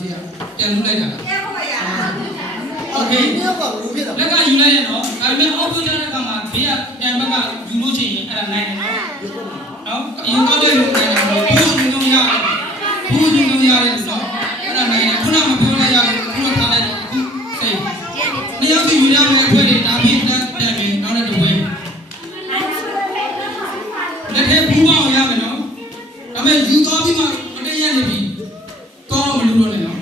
စီကပြန်လုပ်လိုက်တာโอเคလက်ကယူလိုက်ရတော့ဒါပေမဲ့အောက်ထိုးကြတဲ့အခါမှာဘေးကပြန်ဘက်ကယူလို့ရှိရင်အဲ့ဒါနိုင်တယ်နော်အရင်ကောက်တဲ့လူနိုင်တယ်ဘူးယူလို့ရတယ်ဘူးယူလို့ရတယ်နော်အဲ့ဒါနိုင်တယ်ခုနကမပြောလိုက်ရဘူးခုနထားလိုက်တော့အခုစိတ်နှစ်ယောက်စီယူရမယ့်အဖွဲ့တွေဒါပြီးတန်ပြီးနောက်တဲ့တစ်ဝဲလက်ထဲဘူးအောင်ရမယ်နော်ဒါပေမဲ့ယူသွားပြီးမှမတည့်ရနေပြီတော့မလို့တော့နဲ့နော်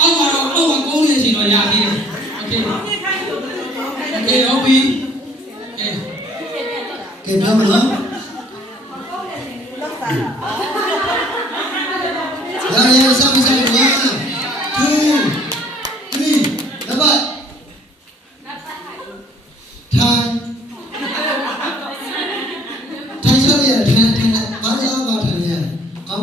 အောက်ကတော့ကုန်းနေချင်တော့ရသေးတယ်โอเคโอเคဟုတ်ပြီကဲပြောမလားရစမ်း1 2 3နံပါတ်ထိုင်ချက်ရထိုင်ဘာလို့အားမထိုင်ရအောင်